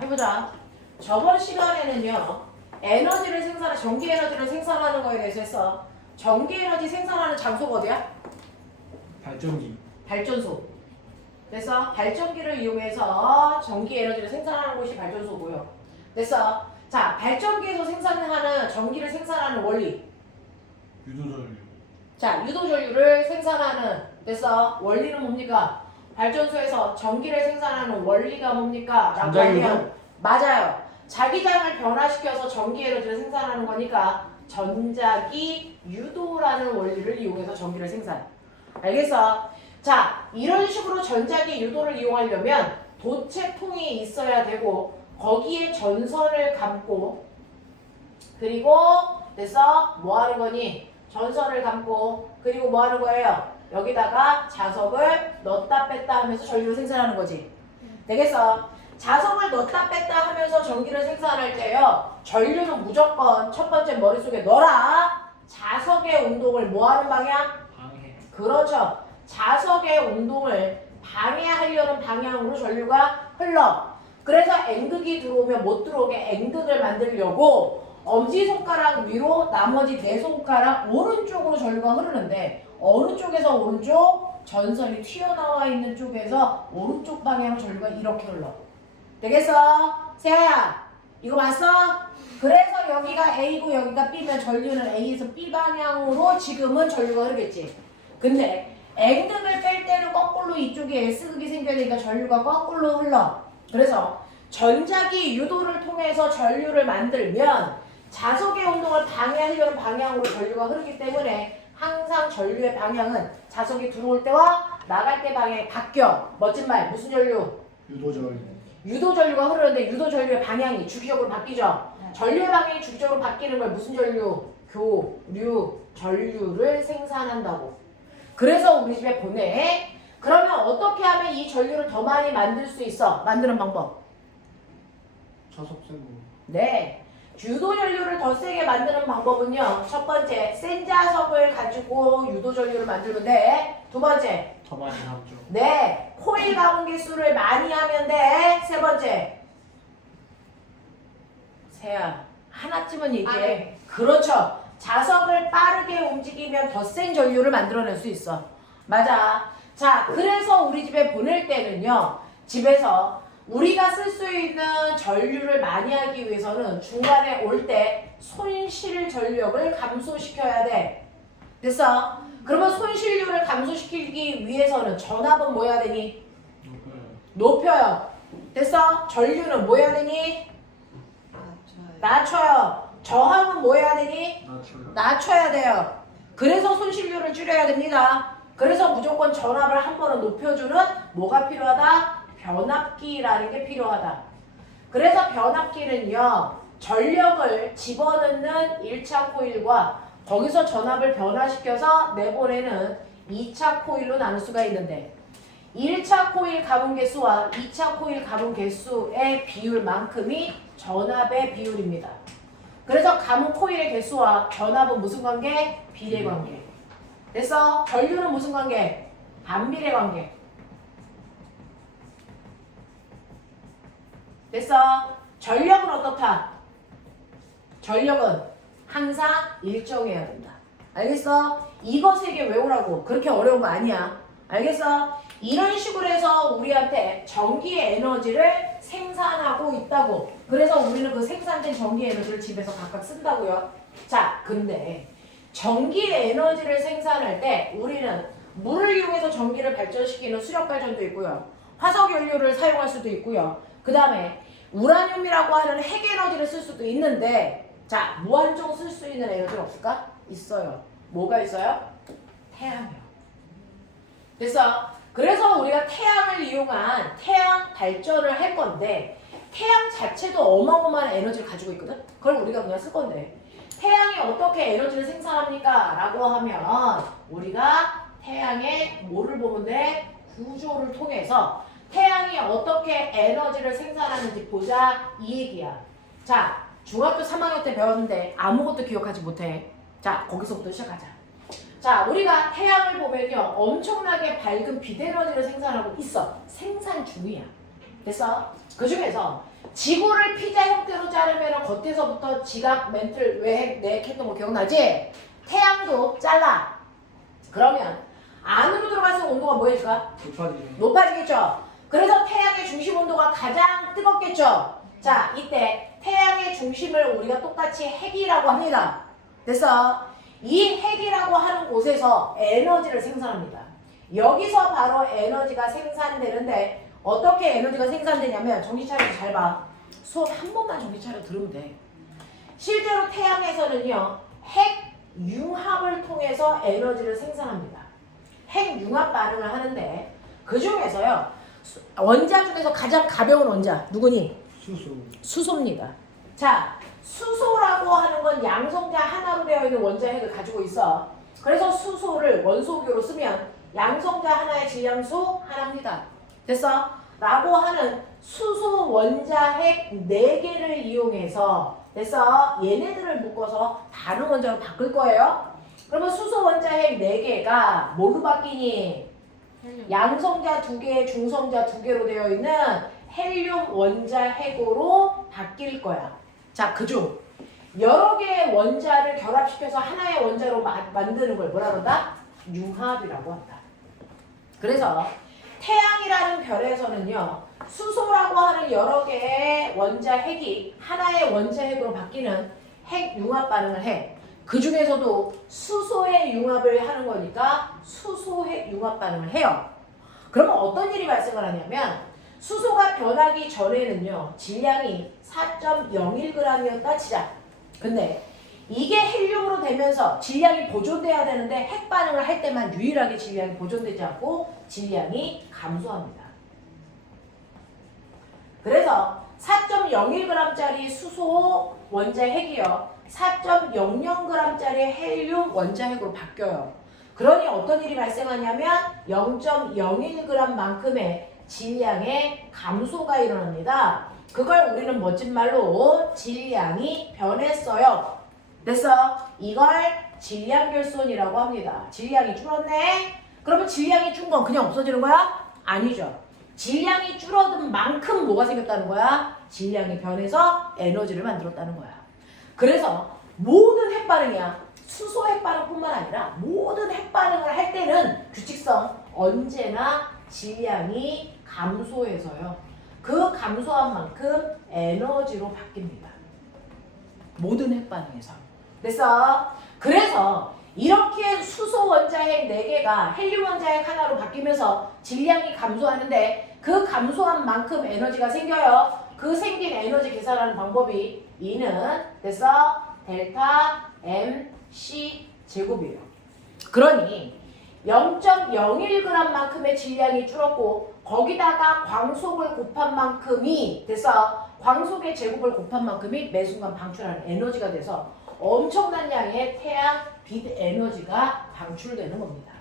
해보자. 저번 시간에는요, 에너지를 생산하는, 전기 에너지를 생산하는 거에 대해서 했어. 전기 에너지 생산하는 장소가 어디야? 발전기. 발전소. 됐어? 발전기를 이용해서 전기 에너지를 생산하는 곳이 발전소고요. 됐어? 자, 발전기에서 생산하는 전기를 생산하는 원리. 유도전류. 자, 유도전류를 생산하는, 됐어? 원리는 뭡니까? 발전소에서 전기를 생산하는 원리가 뭡니까? 라고 전자유도? 하면 맞아요. 자기장을 변화시켜서 전기 에너지를 생산하는 거니까 전자기 유도라는 원리를 이용해서 전기를 생산. 알겠어? 자, 이런 식으로 전자기 유도를 이용하려면 도체통이 있어야 되고 거기에 전선을 감고 그리고 됐어? 뭐 하는 거니? 전선을 감고 그리고 뭐 하는 거예요? 여기다가 자석을 넣었다 뺐다 하면서 전기를 생산하는 거지. 되겠어? 자석을 넣었다 뺐다 하면서 전기를 생산할 때요. 전류는 무조건 첫 번째 머릿속에 넣어라. 자석의 운동을 뭐 하는 방향? 방해. 그렇죠. 자석의 운동을 방해하려는 방향으로 전류가 흘러. 그래서 N극이 들어오면 못 들어오게 N극을 만들려고 엄지손가락 위로 나머지 네 손가락 오른쪽으로 전류가 흐르는데 어느 쪽에서 오른쪽? 전선이 튀어나와 있는 쪽에서 오른쪽 방향으로 전류가 이렇게 흘러. 되겠어? 세아야, 이거 봤어? 그래서 여기가 A고 여기가 B면 전류는 A에서 B 방향으로 지금은 전류가 흐르겠지. 근데 N극을 뺄 때는 거꾸로 이쪽에 S극이 생겨야 되니까 전류가 거꾸로 흘러. 그래서 전자기 유도를 통해서 전류를 만들면 자석의 운동을 방해하려는 방향으로 전류가 흐르기 때문에 항상 전류의 방향은 자석이 들어올 때와 나갈 때 방향이 바뀌어. 멋진 말. 무슨 전류? 유도전류. 유도 전류가 흐르는데 유도 전류의 방향이 주기적으로 바뀌죠. 전류의 방향이 주기적으로 바뀌는 걸 무슨 전류? 교류 전류를 생산한다고. 그래서 우리 집에 보내. 그러면 어떻게 하면 이 전류를 더 많이 만들 수 있어? 만드는 방법. 자석 세고. 네. 유도 전류를 더 세게 만드는 방법은요. 첫 번째, 센 자석을 가지고 유도 전류를 만들면 돼. 두 번째, 더 많이 나오죠. 네. 코일 가공 개수를 많이 하면 돼. 세 번째. 세야, 하나쯤은 얘기해. 네. 그렇죠. 자석을 빠르게 움직이면 더 센 전류를 만들어낼 수 있어. 맞아. 자, 그래서 우리 집에 보낼 때는요. 집에서 우리가 쓸 수 있는 전류를 많이 하기 위해서는 중간에 올 때 손실 전력을 감소시켜야 돼. 됐어? 그러면 손실률을 감소시키기 위해서는 전압은 뭐 해야 되니? 높여요. 됐어? 전류는 뭐 해야 되니? 낮춰요. 저항은 뭐 해야 되니? 낮춰요. 낮춰야 돼요. 그래서 손실률을 줄여야 됩니다. 그래서 무조건 전압을 한 번은 높여주는 뭐가 필요하다? 변압기라는 게 필요하다. 그래서 변압기는요. 전력을 집어넣는 1차 코일과 거기서 전압을 변화시켜서 내보내는 2차 코일로 나눌 수가 있는데 1차 코일 가분 개수와 2차 코일 가분 개수의 비율만큼이 전압의 비율입니다. 그래서 가문 코일의 개수와 전압은 무슨 관계? 비례 관계. 됐어? 전류는 무슨 관계? 반비례 관계. 됐어? 전력은 어떻다? 전력은 항상 일정해야 된다. 알겠어? 이거 세 개 외우라고. 그렇게 어려운 거 아니야. 알겠어? 이런 식으로 해서 우리한테 전기의 에너지를 생산하고 있다고. 그래서 우리는 그 생산된 전기 에너지를 집에서 각각 쓴다고요. 자, 근데 전기 에너지를 생산할 때 우리는 물을 이용해서 전기를 발전시키는 수력 발전도 있고요. 화석 연료를 사용할 수도 있고요. 그 다음에 우라늄이라고 하는 핵 에너지를 쓸 수도 있는데 자, 무한정 쓸 수 있는 에너지는 없을까? 있어요. 뭐가 있어요? 태양이요. 그래서 우리가 태양을 이용한 태양 발전을 할 건데 태양 자체도 어마어마한 에너지를 가지고 있거든? 그걸 우리가 그냥 쓸 건데 태양이 어떻게 에너지를 생산합니까? 라고 하면 우리가 태양의 뭐를 보면 돼? 구조를 통해서 태양이 어떻게 에너지를 생산하는지 보자 이 얘기야. 자, 중학교 3학년 때 배웠는데 아무것도 기억하지 못해. 자, 거기서부터 시작하자. 자, 우리가 태양을 보면요 엄청나게 밝은 빛 에너지를 생산하고 있어. 생산 중이야. 됐어? 그 중에서 지구를 피자 형태로 자르면 겉에서부터 지각 멘틀 내핵 했던 거 기억나지? 태양도 잘라. 그러면 안으로 들어가서 온도가 뭐해질까? 높아지죠. 높아지겠죠. 그래서 태양의 중심 온도가 가장 뜨겁겠죠. 자, 이때 태양의 중심을 우리가 똑같이 핵이라고 합니다. 그래서 이 핵이라고 하는 곳에서 에너지를 생산합니다. 여기서 바로 에너지가 생산되는데 어떻게 에너지가 생산되냐면 정신 차려서 잘 봐. 수업 한 번만 정신 차려 들으면 돼. 실제로 태양에서는요. 핵 융합을 통해서 에너지를 생산합니다. 핵 융합 반응을 하는데 그 중에서요. 원자 중에서 가장 가벼운 원자 누구니? 수소. 수소입니다. 자, 수소라고 하는 건 양성자 하나로 되어 있는 원자 핵을 가지고 있어. 그래서 수소를 원소교로 쓰면 양성자 하나의 질량수 하나입니다. 됐어? 라고 하는 수소 원자 핵 4개를 이용해서 됐어? 얘네들을 묶어서 다른 원자로 바꿀 거예요. 그러면 수소 원자 핵 4개가 뭘로 바뀌니? 양성자 2개, 중성자 2개로 되어 있는 헬륨 원자 핵으로 바뀔 거야. 자, 그중 여러 개의 원자를 결합시켜서 하나의 원자로 만드는 걸 뭐라 그런다? 융합이라고 한다. 그래서 태양이라는 별에서는요. 수소라고 하는 여러 개의 원자 핵이 하나의 원자 핵으로 바뀌는 핵 융합 반응을 해. 그 중에서도 수소의 융합을 하는 거니까 수소핵 융합 반응을 해요. 그러면 어떤 일이 발생을 하냐면 수소가 변하기 전에는요. 질량이 4.01g이었다 치자. 근데 이게 헬륨으로 되면서 질량이 보존돼야 되는데 핵 반응을 할 때만 유일하게 질량이 보존되지 않고 질량이 감소합니다. 그래서 4.01g짜리 수소 원자 핵이요. 4.00g짜리 헬륨 원자 핵으로 바뀌어요. 그러니 어떤 일이 발생하냐면 0.01g만큼의 질량의 감소가 일어납니다. 그걸 우리는 멋진 말로 질량이 변했어요. 그래서 이걸 질량결손이라고 합니다. 질량이 줄었네? 그러면 질량이 준 건 그냥 없어지는 거야? 아니죠. 질량이 줄어든 만큼 뭐가 생겼다는 거야? 질량이 변해서 에너지를 만들었다는 거야. 그래서 모든 핵반응이야. 수소 핵반응뿐만 아니라 모든 핵반응을 할 때는 규칙성 언제나 질량이 감소해서요. 그 감소한 만큼 에너지로 바뀝니다. 모든 핵반응에서. 그래서 이렇게 수소 원자핵 4개가 헬륨 원자핵 하나로 바뀌면서 질량이 감소하는데 그 감소한 만큼 에너지가 생겨요. 그 생긴 에너지 계산하는 방법이 E는 됐어? 델타 MC 제곱이에요. 그러니 0.01g만큼의 질량이 줄었고 거기다가 광속을 곱한 만큼이 돼서 광속의 제곱을 곱한 만큼이 매 순간 방출하는 에너지가 돼서 엄청난 양의 태양 빛 에너지가 방출되는 겁니다.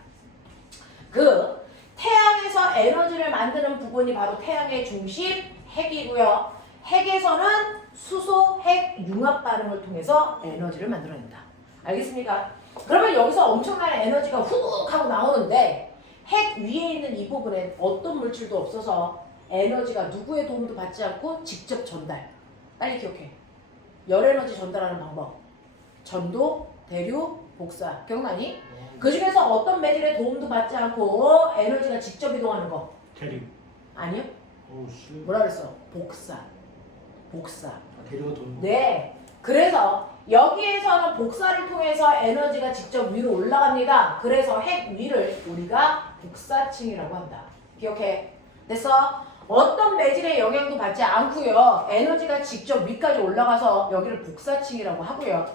그 태양에서 에너지를 만드는 부분이 바로 태양의 중심 핵이고요. 핵에서는 수소 핵 융합 반응을 통해서 에너지를 만들어낸다. 알겠습니까? 그러면 여기서 엄청난 에너지가 훅 하고 나오는데 핵 위에 있는 이 부분엔 어떤 물질도 없어서 에너지가 누구의 도움도 받지 않고 직접 전달. 빨리 기억해. 열 에너지 전달하는 방법. 전도, 대류, 복사. 기억나니? 그 중에서 어떤 매질의 도움도 받지 않고 에너지가 직접 이동하는 거. 대류. 아니요? 오씨. 뭐라 그랬어? 복사. 복사. 대류가 돈. 네. 그래서 여기에서는 복사를 통해서 에너지가 직접 위로 올라갑니다. 그래서 핵 위를 우리가 복사층이라고 한다. 기억해. 됐어? 어떤 매질의 영향도 받지 않고요. 에너지가 직접 위까지 올라가서 여기를 복사층이라고 하고요.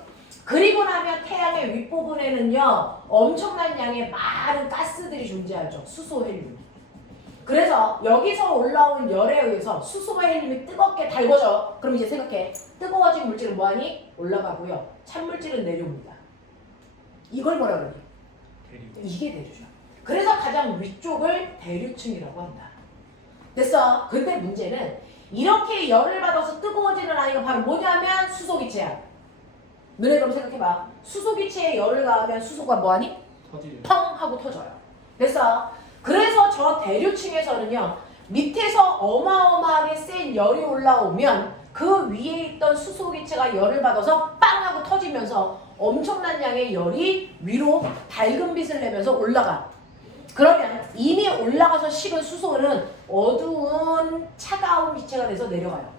그리고 나면 태양의 윗부분에는요. 엄청난 양의 많은 가스들이 존재하죠. 수소, 헬륨. 그래서 여기서 올라온 열에 의해서 수소와 헬륨이 뜨겁게 달궈져. 그럼 이제 생각해. 뜨거워진 물질은 뭐하니? 올라가고요. 찬물질은 내려옵니다. 이걸 뭐라 그러니? 대류. 이게 대류죠. 그래서 가장 위쪽을 대류층이라고 한다. 됐어. 근데 문제는 이렇게 열을 받아서 뜨거워지는 아이가 바로 뭐냐면 수소기체야. 너네 그럼 생각해봐. 수소기체에 열을 가하면 수소가 뭐하니? 터지죠. 펑 하고 터져요. 됐어. 그래서 저 대류층에서는요. 밑에서 어마어마하게 센 열이 올라오면 그 위에 있던 수소기체가 열을 받아서 빵 하고 터지면서 엄청난 양의 열이 위로 밝은 빛을 내면서 올라가. 그러면 이미 올라가서 식은 수소는 어두운 차가운 기체가 돼서 내려가요.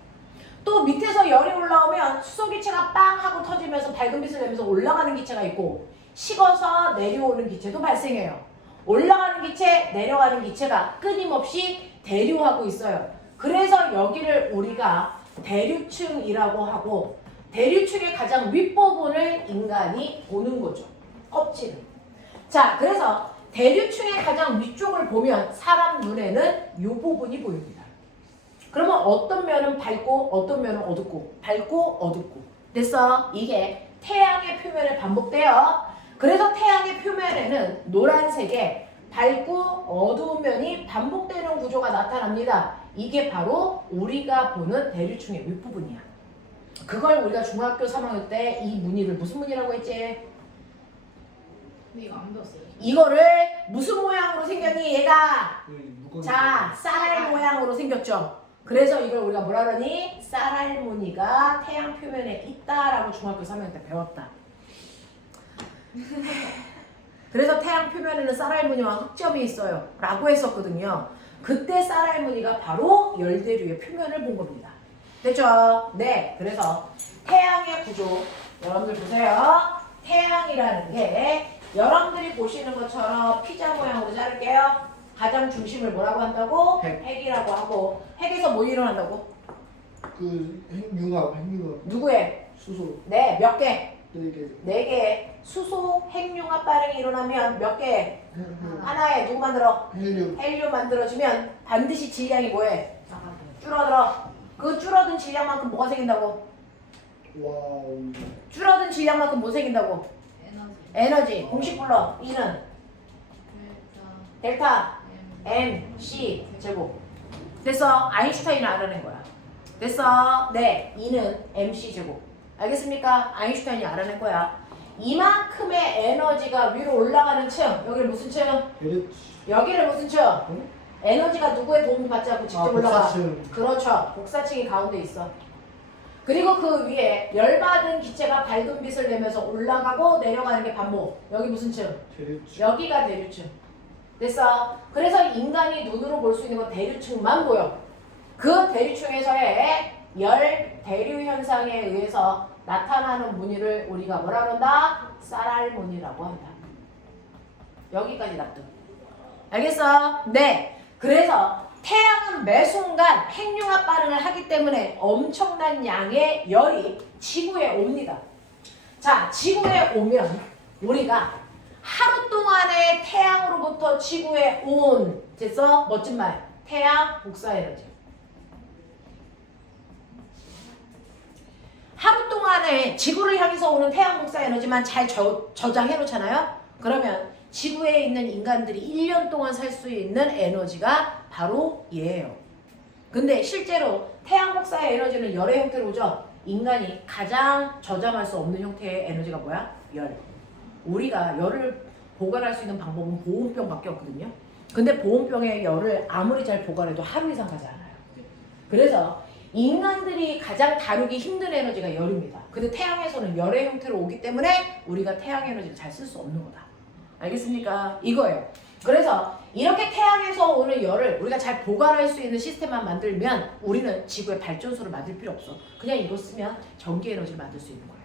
또 밑에서 열이 올라오면 수소기체가 빵 하고 터지면서 밝은 빛을 내면서 올라가는 기체가 있고 식어서 내려오는 기체도 발생해요. 올라가는 기체, 내려가는 기체가 끊임없이 대류하고 있어요. 그래서 여기를 우리가 대류층이라고 하고 대류층의 가장 윗부분을 인간이 보는 거죠. 껍질을. 자, 그래서 대류층의 가장 위쪽을 보면 사람 눈에는 이 부분이 보입니다. 그러면 어떤 면은 밝고 어떤 면은 어둡고 밝고 어둡고 됐어? 이게 태양의 표면에 반복돼요. 그래서 태양의 표면에는 노란색의 밝고 어두운 면이 반복되는 구조가 나타납니다. 이게 바로 우리가 보는 대류층의 윗부분이야. 그걸 우리가 중학교 3학년 때 이 무늬를 무슨 무늬라고 했지? 근데 이거 안 배웠어요. 이거를 무슨 모양으로 생겼니 얘가? 누가 자, 쌀알 모양으로 생겼죠. 그래서 이걸 우리가 뭐라 그러니? 쌀알 무늬가 태양 표면에 있다라고 중학교 3학년 때 배웠다. 그래서 태양 표면에는 쌀알 무늬와 흑점이 있어요 라고 했었거든요. 그때 쌀알 무늬가 바로 열대류의 표면을 본 겁니다. 됐죠? 네. 그래서 태양의 구조 여러분들 보세요. 태양이라는 게 여러분들이 보시는 것처럼 피자 모양으로 자를게요. 가장 중심을 뭐라고 한다고? 핵. 핵이라고 하고 핵에서 뭐 일어난다고? 그 핵융합 누구의? 수소 네. 몇 개? 4개 4개. 수소 핵융합 반응이 일어나면 몇 개? 하나에 누구 만들어? 헬륨 헬륨 만들어지면 반드시 질량이 뭐해? 나가요. 줄어들어. 그 줄어든 질량만큼 뭐가 생긴다고? 와우 줄어든 질량만큼 뭐 생긴다고? 에너지. 에너지. 공식 불러. E는 델타. 델타 M. M C 제곱. 됐어. 아인슈타인을 알아낸 거야. 됐어. 네. E는 MC 제곱. 알겠습니까? 아인슈타인이 알아낸 거야. 이만큼의 에너지가 위로 올라가는 층. 여기를 무슨 층? 그렇지 여기를 무슨 층? 응? 에너지가 누구의 도움을 받지 않고 직접 올라가. 복사층 그렇죠. 복사층이 가운데 있어. 그리고 그 위에 열받은 기체가 밝은 빛을 내면서 올라가고 내려가는 게 반복. 여기 무슨 층? 그렇지 여기가 대류층. 됐어? 그래서 인간이 눈으로 볼 수 있는 건 대류층만 보여. 그 대류층에서의 열 대류 현상에 의해서 나타나는 무늬를 우리가 뭐라 그런다? 쌀알 무늬라고 한다. 여기까지 납득. 알겠어? 네. 그래서 태양은 매 순간 핵융합 반응을 하기 때문에 엄청난 양의 열이 지구에 옵니다. 자, 지구에 오면 우리가 하루 동안에 태양으로부터 지구에 온, 됐어? 멋진 말. 태양 복사 에너지. 하루 동안에 지구를 향해서 오는 태양 복사 에너지만 잘 저장해 놓잖아요? 그러면 지구에 있는 인간들이 1년 동안 살 수 있는 에너지가 바로 얘예요. 근데 실제로 태양 복사의 에너지는 열의 형태로 오죠? 인간이 가장 저장할 수 없는 형태의 에너지가 뭐야? 열. 우리가 열을 보관할 수 있는 방법은 보온병밖에 없거든요. 근데 보온병의 열을 아무리 잘 보관해도 하루 이상 가지 않아요. 그래서 인간들이 가장 다루기 힘든 에너지가 열입니다. 근데 태양에서는 열의 형태로 오기 때문에 우리가 태양 에너지를 잘 쓸 수 없는 거다. 알겠습니까? 이거예요. 그래서 이렇게 태양에서 오는 열을 우리가 잘 보관할 수 있는 시스템만 만들면 우리는 지구에 발전소를 만들 필요 없어. 그냥 이거 쓰면 전기 에너지를 만들 수 있는 거예요.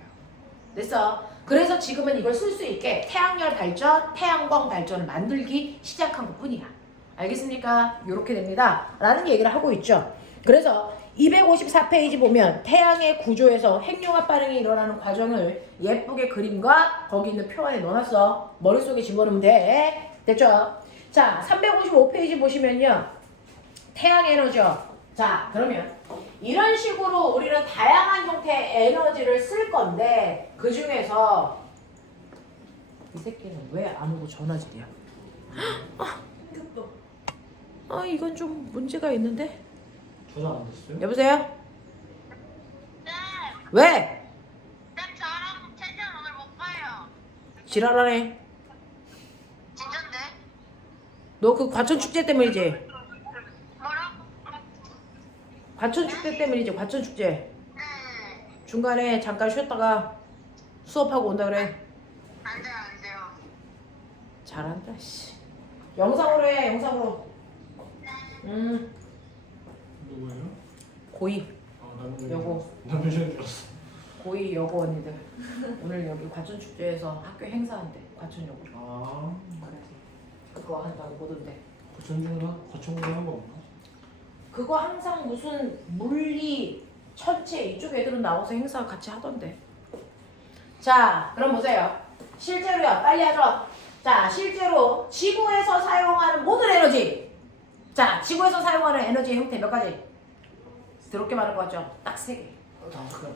됐어? 그래서 지금은 이걸 쓸 수 있게 태양열 발전, 태양광 발전을 만들기 시작한 것 뿐이야. 알겠습니까? 이렇게 됩니다. 라는 얘기를 하고 있죠. 그래서 254페이지 보면 태양의 구조에서 핵융합 반응이 일어나는 과정을 예쁘게 그림과 거기 있는 표 안에 넣어놨어. 머릿속에 집어넣으면 돼. 됐죠? 자, 355페이지 보시면요. 태양 에너지요. 자, 그러면 이런 식으로 우리는 다양한 형태의 에너지를 쓸 건데 그 중에서 이 새끼는 왜 안 오고 전화질이야? 이건 좀 문제가 있는데? 저장 안 됐어요? 여보세요? 네, 왜? 저랑 최전 오늘 못 가요. 지랄하네. 진짠데? 너 그 과천 축제 때문이지? 뭐라고? 과천축제 때문이지. 과천축제. 네. 중간에 잠깐 쉬었다가 수업하고 온다 그래. 안 돼요, 안 돼요. 잘한다. 씨. 영상으로 해. 영상으로. 누구예요? 고2 남편. 여고. 남편 시간 줄었어. 고2 여고 언니들. 오늘 여기 과천축제에서 학교 행사한대. 과천여고. 아. 그래. 그거 한다고 보던데. 거천중은 한거 없나? 그거 항상 무슨 물리, 천체 이쪽 애들은 나와서 행사 같이 하던데. 자, 그럼 보세요. 실제로요. 빨리 하죠. 자, 실제로 지구에서 사용하는 모든 에너지. 자, 지구에서 사용하는 에너지의 형태 몇 가지? 더럽게 많을 것 같죠? 딱 3개.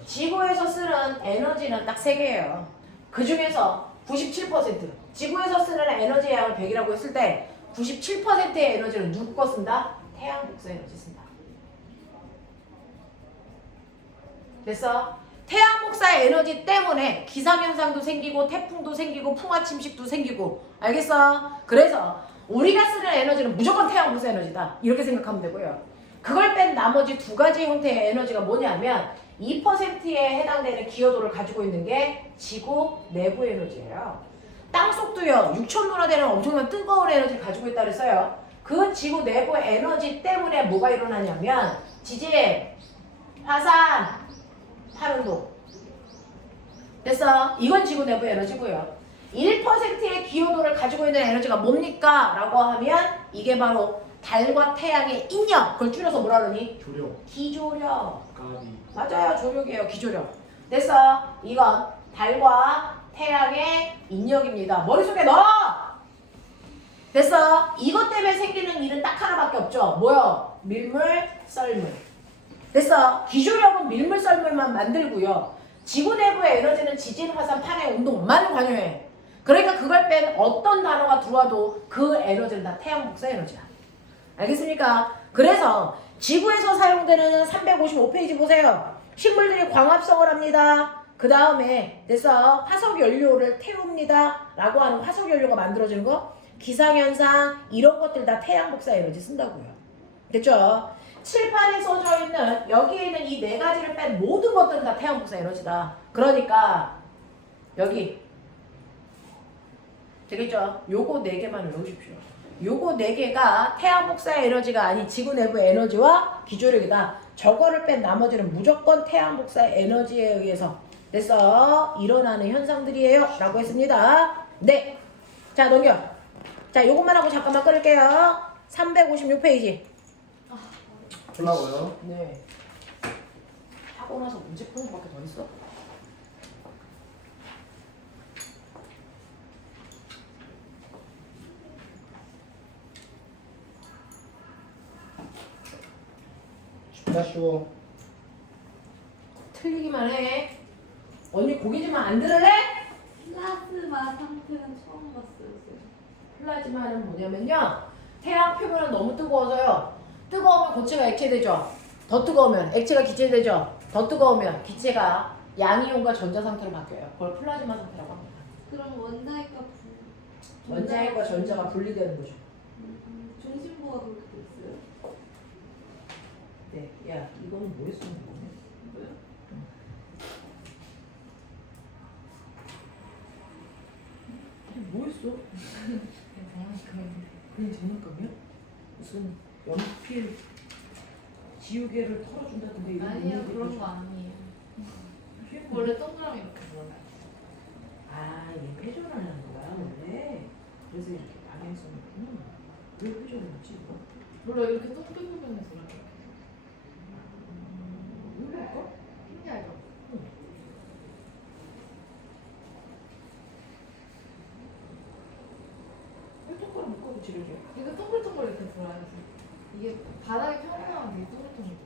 지구에서 쓰는 에너지는 딱 3개예요. 그 중에서 97%. 지구에서 쓰는 에너지의 양을 100이라고 했을 때 97%의 에너지는 누구 거 쓴다? 태양 복사 에너지 쓴다. 됐어? 태양 복사 에너지 때문에 기상현상도 생기고 태풍도 생기고 풍화침식도 생기고 알겠어? 그래서 우리가 쓰는 에너지는 무조건 태양 복사 에너지다. 이렇게 생각하면 되고요. 그걸 뺀 나머지 2가지 형태의 에너지가 뭐냐면 2%에 해당되는 기여도를 가지고 있는 게 지구 내부 에너지예요. 땅속도요 6,000도나 되는 엄청난 뜨거운 에너지를 가지고 있다 그랬어요. 그 지구 내부 에너지 때문에 뭐가 일어나냐면 지진, 화산, 탈운동. 됐어? 이건 지구 내부 에너지고요. 1%의 기여도를 가지고 있는 에너지가 뭡니까? 라고 하면 이게 바로 달과 태양의 인력. 그걸 줄여서 뭐라 그러니? 조력. 기조력. 까비. 맞아요. 조력이에요. 기조력. 됐어? 이건 달과 태양의 인력입니다. 머릿속에 넣어! 됐어? 이것 때문에 생기는 일은 딱 하나밖에 없죠. 뭐요? 밀물, 썰물. 됐어? 기조력은 밀물, 썰물만 만들고요. 지구 내부의 에너지는 지진, 화산, 파괴, 운동만 관여해. 그러니까 그걸 뺀 어떤 단어가 들어와도 그 에너지는 다 태양 복사 에너지야. 알겠습니까? 그래서 지구에서 사용되는 355페이지 보세요. 식물들이 광합성을 합니다. 그 다음에 됐어? 화석연료를 태웁니다. 라고 하는 화석연료가 만들어지는 거. 기상현상 이런 것들 다 태양 복사 에너지 쓴다고요. 됐죠? 칠판에 써져 있는 여기에 있는 이 4가지를 뺀 모든 것들은 다 태양 복사 에너지다. 그러니까 여기 되겠죠? 요거 4개만 외우십시오. 요거 4개가 태양 복사 에너지가 아닌 지구 내부 에너지와 기조력이다. 저거를 뺀 나머지는 무조건 태양 복사 에너지에 의해서 됐어? 일어나는 현상들이에요. 라고 했습니다. 네. 자, 넘겨. 자, 요것만 하고 잠깐만 끊을게요. 356페이지. 풀라고요? 네. 하고 나서 문제 푸는 거밖에 더 있어? 쉽다 쉬워. 틀리기만 해. 언니 고기지만 안 들을래? 플라즈마 상태는 처음 봤어요. 플라즈마는 뭐냐면요. 태양 표면은 너무 뜨거워서요. 뜨거우면 고체가 액체되죠. 더 뜨거우면 액체가 기체되죠. 더 뜨거우면 기체가 양이온과 전자 상태로 바뀌어요. 그걸 플라즈마 상태라고 합니다. 그럼 원자핵과 원자핵과 전자가 분리되는 거죠. 중심부가 그렇게 돼 있어요. 네, 야, 이거는 뭐에 쓰는 거냐? 뭐요? 뭐 했어? 그냥 장난감이야? 무슨 연필 지우개를 털어준다던데 이런 아니요, 거 그런 거 아니에요. 원래 원래 동그라미 이렇게 몰라요. 아, 얘 회전을 하는 거야 원래. 그래서 이렇게 방향 써놓구나. 왜 회전을 하지 이거? 몰라 이렇게 동글동글해서 이렇게. 이거 할까? 신기하죠? 헐떡거리 묶어도 지르죠. 이거 동글동글 이렇게 돌아요. 이게 바닥이 평평한 게 동글동글.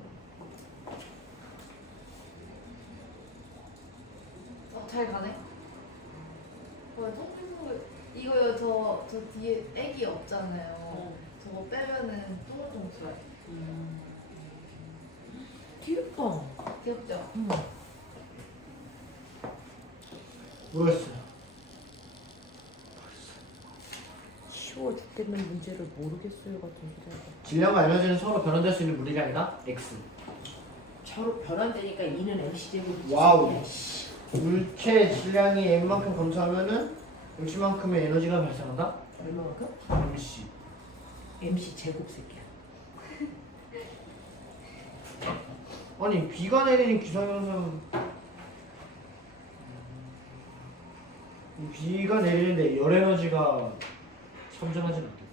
잘 가네. 뭐야 동글동글. 이거요 저 뒤에 애기 없잖아요. 저거 빼면은 동글동글 돌아요. 귀엽다. 귀엽죠? 모르겠어요. 쉬워 죽겠는 문제를 모르겠어요 같은 소리 하고. 질량과 에너지는 서로 변환될 수 있는 물질이 아니다. X. 서로 변환되니까 E는 MC 제곱이지. 와우. 물체 질량이 m만큼 감소하면은 mc만큼의 에너지가 발생한다? 얼마만큼? mc. MC 제곱 새끼야. 아니 비가 내리는 기상현상 비가 내리는데 열 에너지가 참전하진 않겠죠.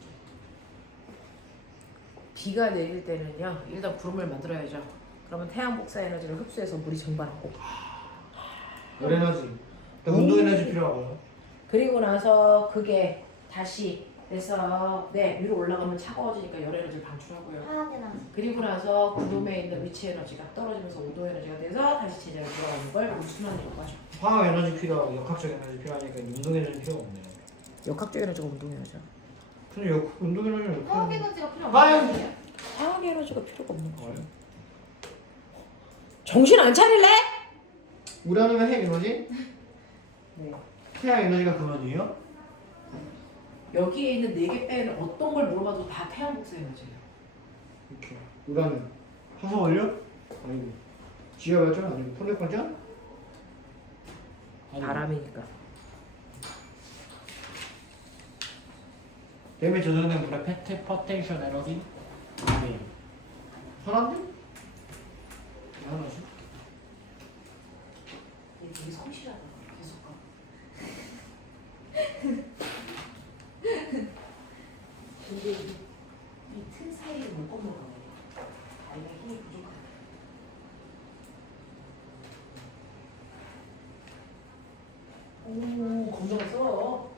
비가 내릴 때는요. 일단 구름을 만들어야죠. 그러면 태양 복사 에너지를 흡수해서 물이 증발하고. 열 에너지. 그러니까 운동 에너지 필요하고요. 그리고 나서 그게 다시 돼서 위로 올라가면 차가워지니까 열 에너지를 방출하고요. 화학 에너지. 그리고 나서 구름에 있는 위치 에너지가 떨어지면서 온도 에너지가 돼서 다시 제자리로 돌아가는 걸 우주순환이라고 하죠. 화학 에너지 필요하고 역학적 에너지 필요하니까 운동 에너지 필요가 없네요. 역학적 에너지가 운동 에너지야. 근데 운동 에너지는 화학 에너지가 필요 화학 없는 거예요? 화학 에너지가 필요가 없는 거예요. 거예요? 정신 안 차릴래? 우라늄의 핵 에너지? 네. 태양 에너지가 그만이에요? 여기에 있는 4개 빼는 어떤 걸 물어봐도 다 태양 복사 에너지예요. 이렇게 우라늄 화성 원료? 아니고 지하 발전? 아니고 풍력 발전? 바람이니까. 댐에 저장된 물의 페트 포텐셜 에너지. 네. 산화물? 이상하지? 얘 되게 성실하다. 계속 가. 근데 이 틈 사이를 못 건너가. 자기가 힘이 부족하다. 오, 건너갔어.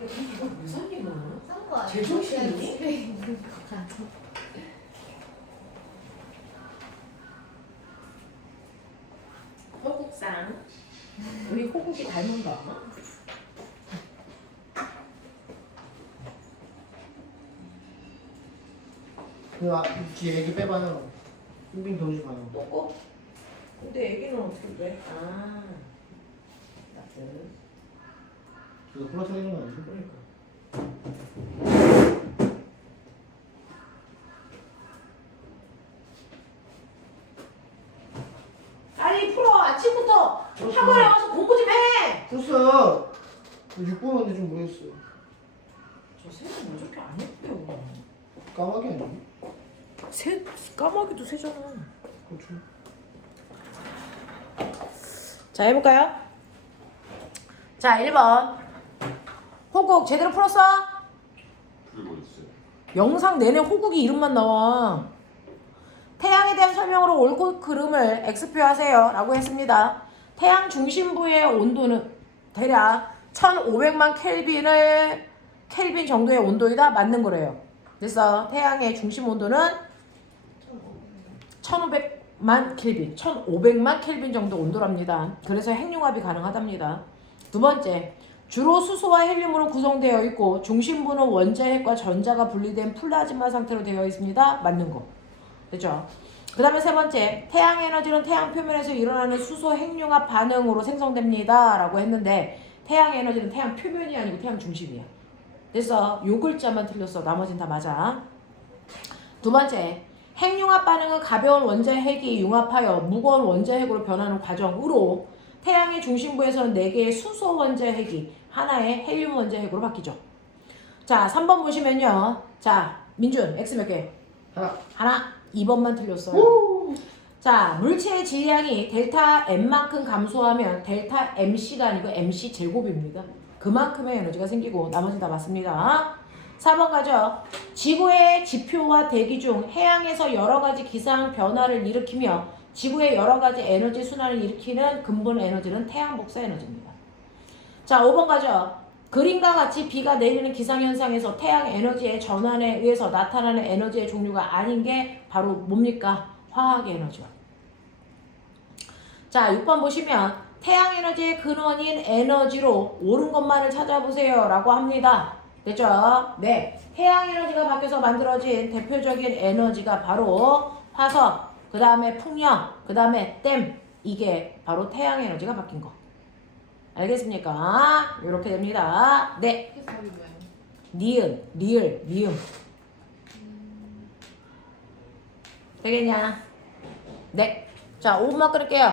야, 이거 왜 샀니, 너는? 싼거 아니야? 제정신이니? 그냥 집에 있는 거 같아. 호국상. 우리 호국이 닮은 거 아마? 그 뒤에 애기 빼봐요. 빙빙 돌지 마요. 또? 근데 애기는 어떻게 돼? 아, 나트. 이거 플러스 되는 거 아니지? 그러니까. 빨리 풀어. 아침부터 학원에 와서 공부 좀 해. 풀었어. 6번인데 좀 모르겠어요. 저 새는 왜 저렇게 안 예뻐요? 까마귀 아니에요? 새 까마귀도 새잖아. 그렇죠. 자, 해볼까요? 자, 1번. 호국 제대로 풀었어? 풀고 있어요. 영상 내내 호국이 이름만 나와. 태양에 대한 설명으로 옳고 그름을 X표하세요 라고 했습니다. 태양 중심부의 온도는 대략 1500만 켈빈 정도의 온도이다. 맞는 거래요. 그래서 태양의 중심 온도는 1500만 켈빈, 1500만 켈빈 정도 온도랍니다. 그래서 핵융합이 가능하답니다. 두 번째, 주로 수소와 헬륨으로 구성되어 있고 중심부는 원자핵과 전자가 분리된 플라즈마 상태로 되어 있습니다. 맞는 거. 그죠? 그 다음에 세 번째, 태양 에너지는 태양 표면에서 일어나는 수소 핵융합 반응으로 생성됩니다. 라고 했는데 태양 에너지는 태양 표면이 아니고 태양 중심이야. 그래서 요 글자만 틀렸어. 나머진 다 맞아. 두 번째, 핵융합 반응은 가벼운 원자핵이 융합하여 무거운 원자핵으로 변하는 과정으로 태양의 중심부에서는 4개의 수소 원자핵이 하나의 헬륨 원자핵으로 바뀌죠. 자, 3번 보시면요. 자, 민준, X 몇 개? 하나. 2번만 틀렸어요. 자, 물체의 질량이 델타 M만큼 감소하면 델타 MC가 아니고 MC 제곱입니다. 그만큼의 에너지가 생기고 나머지 다 맞습니다. 4번 가죠. 지구의 지표와 대기 중 해양에서 여러 가지 기상 변화를 일으키며 지구의 여러 가지 에너지 순환을 일으키는 근본 에너지는 태양 복사 에너지입니다. 자, 5번 가죠. 그림과 같이 비가 내리는 기상현상에서 태양 에너지의 전환에 의해서 나타나는 에너지의 종류가 아닌 게 바로 뭡니까? 화학 에너지요. 자, 6번 보시면 태양 에너지의 근원인 에너지로 옳은 것만을 찾아보세요 라고 합니다. 됐죠? 네. 태양 에너지가 바뀌어서 만들어진 대표적인 에너지가 바로 화석, 그 다음에 풍력, 그 다음에 댐. 이게 바로 태양 에너지가 바뀐 거. 알겠습니까? 이렇게 됩니다. 네. 그게 답이 뭐예요? 니은, 리을, 미음. 되겠냐? 네. 자, 5분만 끊을게요.